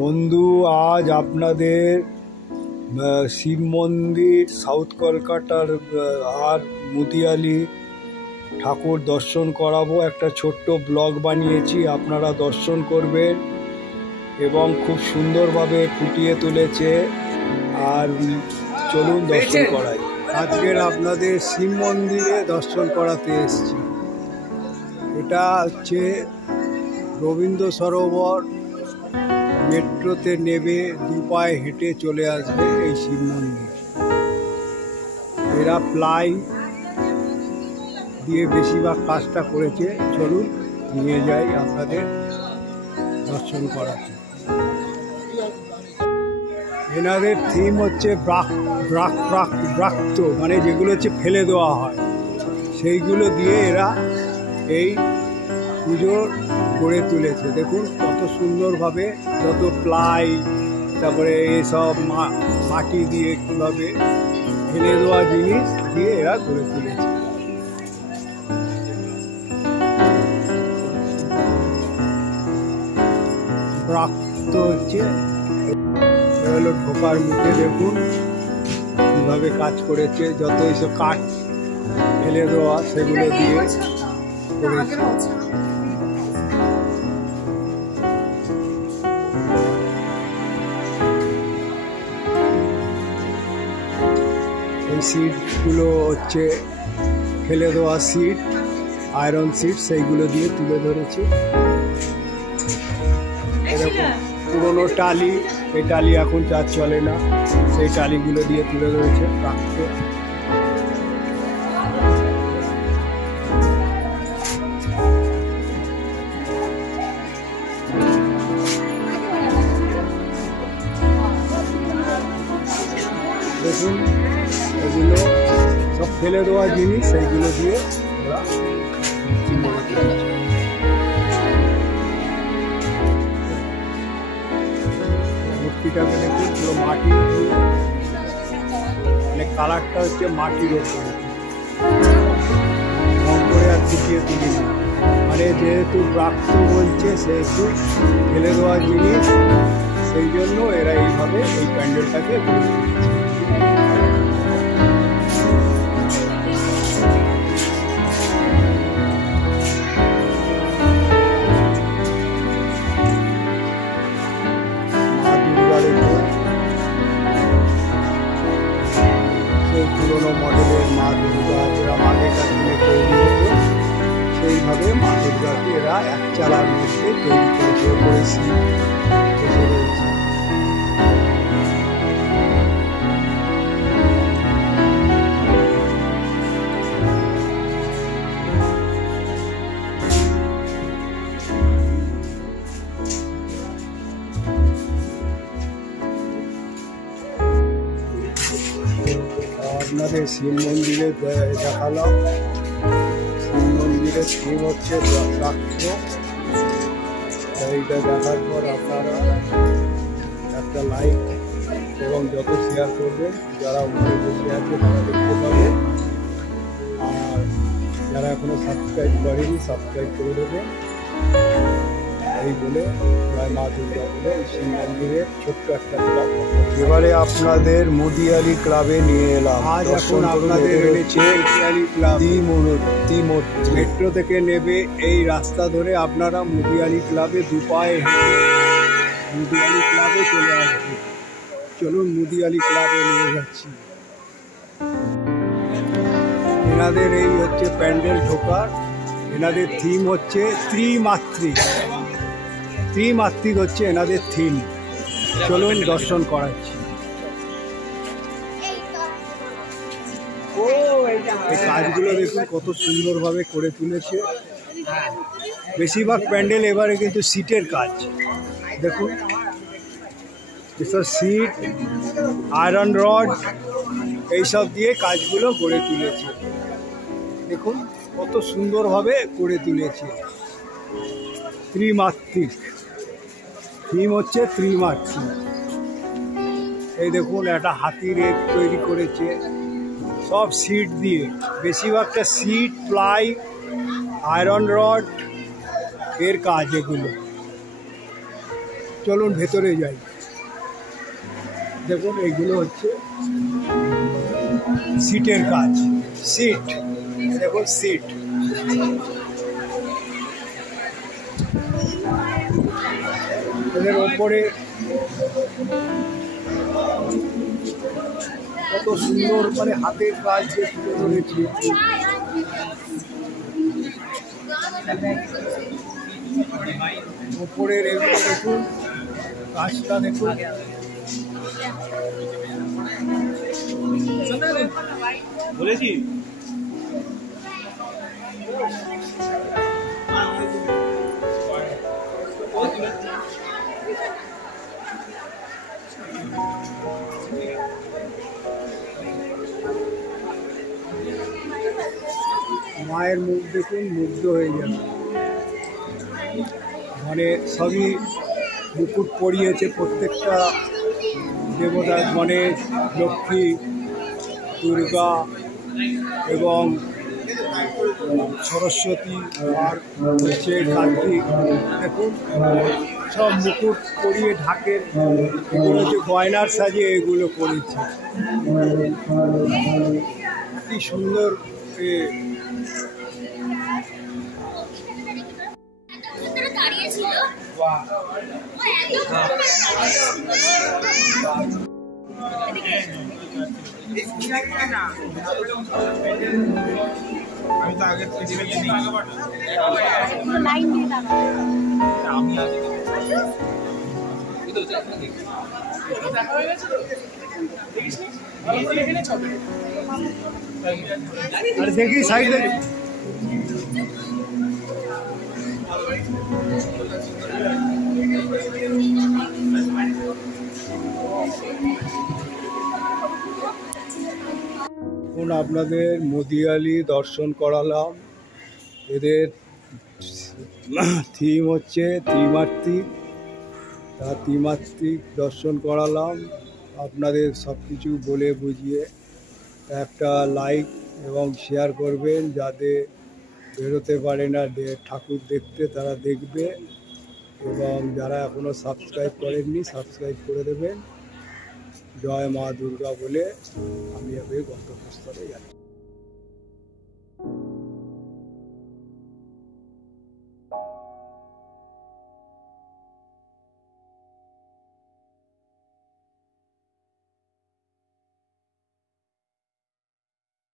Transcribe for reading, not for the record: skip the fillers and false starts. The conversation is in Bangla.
বন্ধু, আজ আপনাদের শিব মন্দির সাউথ কলকাতার আর মুদিয়ালি ঠাকুর দর্শন করাবো। একটা ছোট্ট ব্লগ বানিয়েছি, আপনারা দর্শন করবেন এবং খুব সুন্দরভাবে ফুটিয়ে তুলেছে। আর চলুন দর্শন করাই। আজকের আপনাদের শিব মন্দিরে দর্শন করাতে এসেছি। এটা হচ্ছে রবীন্দ্র সরোবর। মেট্রোতে নেবে 2 পায়ে হেঁটে চলে আসবে এই শিব মন্দির। এরা প্লাই দিয়ে বেশিরভাগ কাজটা করেছে। চলুন নিয়ে যাই আপনাদের দর্শন করাতে। এনাদের থিম হচ্ছে ব্রাক্ত, মানে যেগুলো হচ্ছে ফেলে দেওয়া হয় সেইগুলো দিয়ে এরা এই পুজো গড়ে তুলেছে। দেখুন কত সুন্দরভাবে, যত প্লাই, তারপরে এসব মাটি দিয়ে কীভাবে ফেলে দেওয়া জিনিস দিয়ে এরা গড়ে তুলেছে। ব্রাক্ত হচ্ছে হলো ঢোকার মুখে। দেখুন কীভাবে কাজ করেছে, যত এইসব কাঠ ফেলে দেওয়া সেগুলো দিয়ে করেছে। এই সিটগুলো হচ্ছে ফেলে দেওয়া সিট, আয়রন সিট, সেইগুলো দিয়ে তুলে ধরেছে। এরকম পুরোনো টালি, এই টালি এখন চার চলে না, সেই টালিগুলো দিয়ে তুলে ধরেছে প্রাক্ত। দেখুন এগুলো সব ফেলে দেওয়া জিনিস, সেইগুলো দিয়ে ওরা মূর্তিটাকে দেখুন পুরো মাটি, মানে কালারটা হচ্ছে মাটির ওপরে রং করে আর ফুটিয়ে তুলি না। মানে যেহেতু প্রাপ্ত বলছে সেহেতু ফেলে দেওয়া জিনিস, সেই জন্য এরা এইভাবে এই প্যান্ডেলটাকে পুরোনো মডেলের মা দুর্গা, যেরকম আগেকার দিনে তৈরি হতো সেইভাবে মা দুর্গাকে এরা এক চালার মধ্যে তৈরি করেছে। আপনাদের শিব মন্দিরে দেখালাম। শিব মন্দিরের থিম হচ্ছে প্রাক্ত। এইটা দেখার পর আপনারা একটা লাইক এবং যত শেয়ার করবেন, যারা উপরে বসে আছে তারা দেখতে পাবে। আর যারা এখনো সাবস্ক্রাইব করেনি সাবস্ক্রাইব করে দেবেন। এই বলে মা দুর্গা বলে শিব মন্দিরের ছোট্ট একটা ক্লাব। এবারে আপনাদের মুদিয়ালি ক্লাবে নিয়ে এলাম। আজ এখন আপনাদের এনেছে মেট্রো থেকে নেবে এই রাস্তা ধরে আপনারা মুদিয়ালি ক্লাবে 2 পায়ে হেঁটে মুদিয়ালি ক্লাবে চলে আসবে। চলুন মুদিয়ালি ক্লাবে নিয়ে যাচ্ছি। এনাদের এই হচ্ছে প্যান্ডেল ঢোকার। এনাদের থিম হচ্ছে ত্রিমাত্রিক হচ্ছে এনাদের থিম। চলুন দর্শন করাচ্ছি। এই কাজগুলো দেখুন কত সুন্দরভাবে করে তুলেছে। বেশিরভাগ প্যান্ডেল এবারে কিন্তু সিটের কাজ। দেখুন এসব সিট, আয়রন রড এইসব দিয়ে কাজগুলো গড়ে তুলেছে। দেখুন কত সুন্দরভাবে করে তুলেছে। ত্রিমাত্রিক থিম হচ্ছে ত্রিমাত্রিক। এই দেখুন একটা হাতির রেক তৈরি করেছে সব সিট দিয়ে। বেশিরভাগটা সিট, প্লাই, আয়রন রড এর কাজ এগুলো। চলুন ভেতরে যাই। দেখুন এইগুলো হচ্ছে সিটের কাজ, সিট, দেখুন সিট। এদের ওপরে কত সুন্দর মানে হাতের কাজ যে তুলে ধরেছি। ওপরের এগুলো দেখুন, কাজটা দেখুন। বলেছি মায়ের মুখ দেখুন, মুগ্ধ হয়ে যাবে। মানে সবই মুকুট পরিয়েছে প্রত্যেকটা দেবতা, গণেশ, লক্ষ্মী, দুর্গা এবং সরস্বতী আর হচ্ছে কার্তিক। দেখুন সব মুকুট পরিয়ে ঢাকের, এগুলো যে গয়নার সাজে এগুলো করেছে। কি সুন্দর আমি তো আগে দেখি সাইড দেখি। এখন আপনাদের মদিয়ালি দর্শন করালাম। এদের থিম হচ্ছে ত্রিমাত্রিক, তা ত্রিমাত্রিক দর্শন করালাম আপনাদের সব কিছু বলে বুঝিয়ে। একটা লাইক এবং শেয়ার করবেন, যাতে বেরোতে পারে না ঠাকুর দেখতে তারা দেখবে, এবং যারা এখনও সাবস্ক্রাইব করেননি সাবস্ক্রাইব করে দেবেন। জয় মা দুর্গা বলে আমি আগে গন্তব্যস্থলে যাচ্ছি।